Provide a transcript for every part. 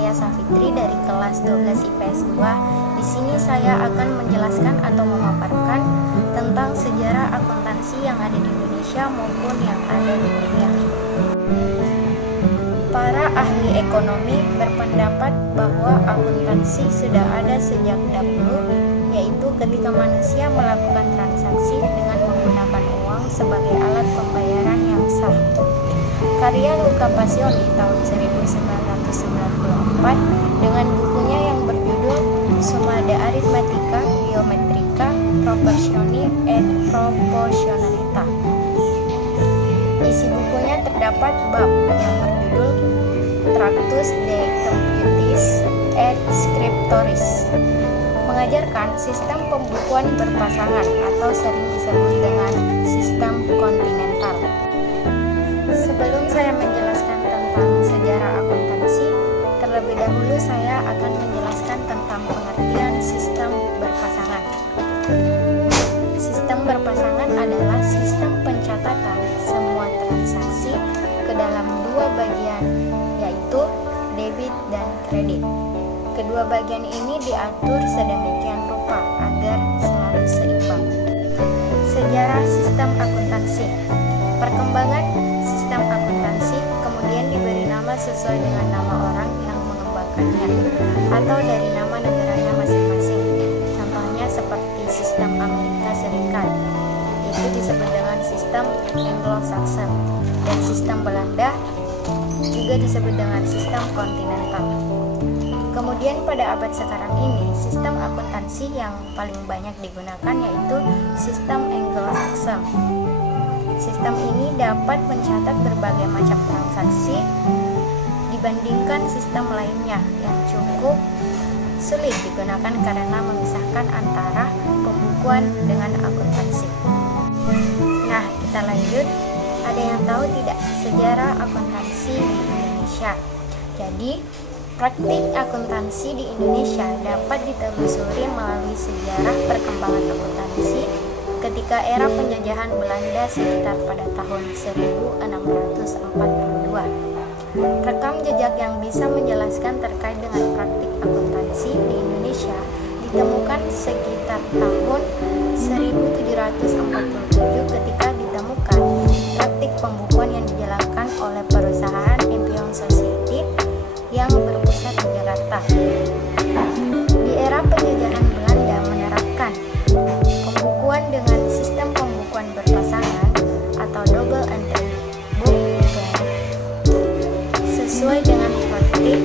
saya Safitri dari kelas 12 IPS 2. Di sini saya akan menjelaskan atau memaparkan tentang sejarah akuntansi yang ada di Indonesia maupun yang ada di dunia. Para ahli ekonomi berpendapat bahwa akuntansi sudah ada sejak dahulu, yaitu ketika manusia melakukan transaksi dengan menggunakan uang sebagai alat pembayaran yang sah. Karya Luca Pacioli tahun 1994 dengan bukunya yang berjudul Summa de Arithmetica, Geometrica, Proportioni et Proportionalita. Isi bukunya terdapat bab yang berjudul Tractus de Computis et Scriptoris, mengajarkan sistem pembukuan berpasangan atau sering disebut dengan sistem kontinental. Sebelum saya menjelaskan tentang sejarah akuntansi, terlebih dahulu saya akan menjelaskan tentang pengertian sistem berpasangan. Sistem berpasangan adalah sistem pencatatan semua transaksi ke dalam dua bagian, yaitu debit dan kredit. Kedua bagian ini diatur sedemikian rupa agar selalu seimbang. Sejarah sistem akuntansi. Perkembangan sistem akuntansi kemudian diberi nama sesuai dengan nama orang yang mengembangkannya atau dari nama negaranya masing-masing. Contohnya seperti sistem Amerika Serikat, itu disebut dengan sistem Anglo-Saxon, dan sistem Belanda juga disebut dengan sistem kontinental. Kemudian pada abad sekarang ini, sistem akuntansi yang paling banyak digunakan yaitu sistem Anglo-Saxon. Sistem ini dapat mencatat berbagai macam transaksi dibandingkan sistem lainnya yang cukup sulit digunakan karena memisahkan antara pembukuan dengan akuntansi. Nah, kita lanjut. Ada yang tahu tidak sejarah akuntansi di Indonesia? Jadi, praktik akuntansi di Indonesia dapat ditelusuri melalui sejarah perkembangan akuntansi ketika era penjajahan Belanda sekitar pada tahun 1642. Rekam jejak yang bisa menjelaskan terkait dengan praktik akuntansi di Indonesia ditemukan sekitar tahun 1747 ketika ditemukan praktik pembukuan yang dijalankan oleh perusahaan Empion Society yang berpusat di Jakarta. Di era penjajahan Belanda menerapkan pembukuan dengan sistem pembukuan berpasangan atau double entry book sesuai dengan praktik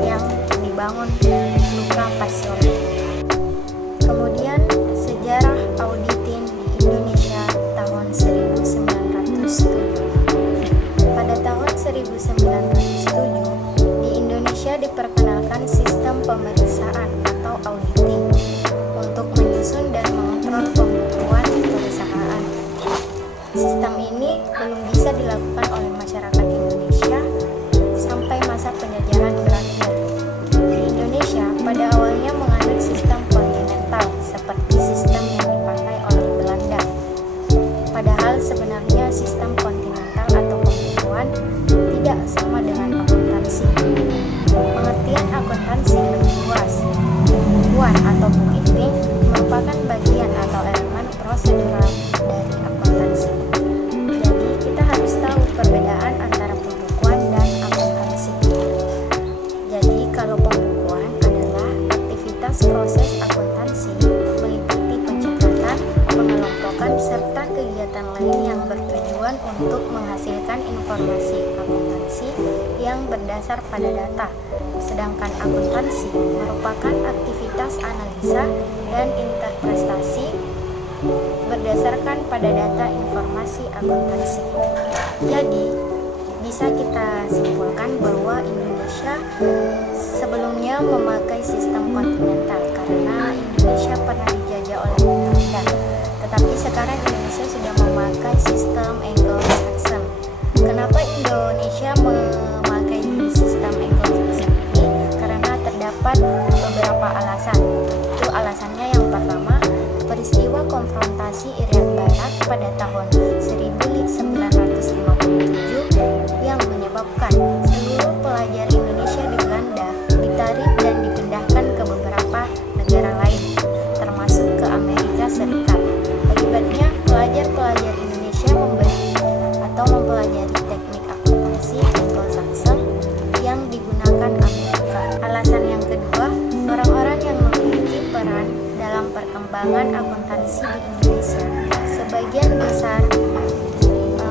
yang dibangun Luca Pacioli. Kemudian sejarah auditing di Indonesia tahun 1907. Pada tahun 1907 di Indonesia diperkenalkan sistem pemeriksaan atau auditing untuk menyusun dan mengontrol pembukuan perusahaan. Sistem ini belum bisa dilakukan oleh masyarakat Indonesia sampai masa penjajahan berakhir. Di Indonesia pada awalnya menganut sistem kontinental seperti sistem yang dipakai oleh Belanda. Padahal sebenarnya sistem kontinental atau pembukuan tidak sama dengan akuntansi. Pengertian akuntansi lebih luas. Pembukuan atau bookkeeping merupakan bagian atau elemen prosedural dari akuntansi. Jadi kita harus tahu perbedaan antara pembukuan dan akuntansi. Jadi kalau pembukuan adalah aktivitas proses akuntansi meliputi pencatatan, pengelompokan, serta kegiatan lain yang bertujuan untuk menghasilkan informasi akuntansi yang berdasar pada data. Sedangkan akuntansi merupakan aktivitas analisa dan interpretasi berdasarkan pada data informasi akuntansi. Jadi, bisa kita simpulkan bahwa Indonesia sebelumnya memakai sistem kontinental karena Indonesia pernah dijajah oleh Belanda. Tetapi sekarang Indonesia sudah memakai sistem Anglo-Saxon. Kenapa Indonesia memakai sistem Anglo-Saxon ini? Karena terdapat beberapa alasan. Itu alasannya yang pertama, peristiwa konfrontasi Irian Barat pada tahun 1957 yang menyebabkan seluruh pelajar Indonesia di Belanda perkembangan akuntansi di Indonesia. Sebagian besar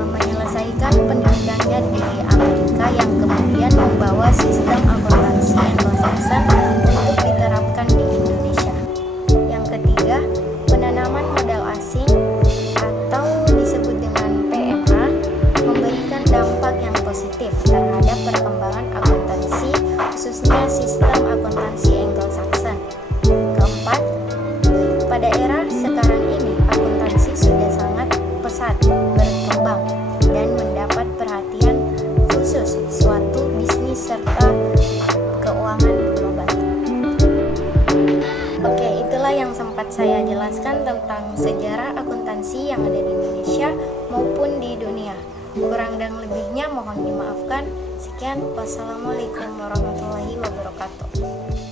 menyelesaikan pendidikannya di Amerika yang kemudian membawa sistem akuntansi Anglo-Saxon untuk diterapkan di Indonesia. Yang ketiga, penanaman modal asing atau disebut dengan PMA memberikan dampak yang positif terhadap perkembangan akuntansi, khususnya sistem akuntansi Anglo-Saxon. Keempat, pada era sekarang ini akuntansi sudah sangat pesat berkembang dan mendapat perhatian khusus suatu bisnis serta keuangan global. Oke, itulah yang sempat saya jelaskan tentang sejarah akuntansi yang ada di Indonesia maupun di dunia. Kurang dan lebihnya mohon dimaafkan. Sekian, wassalamualaikum warahmatullahi wabarakatuh.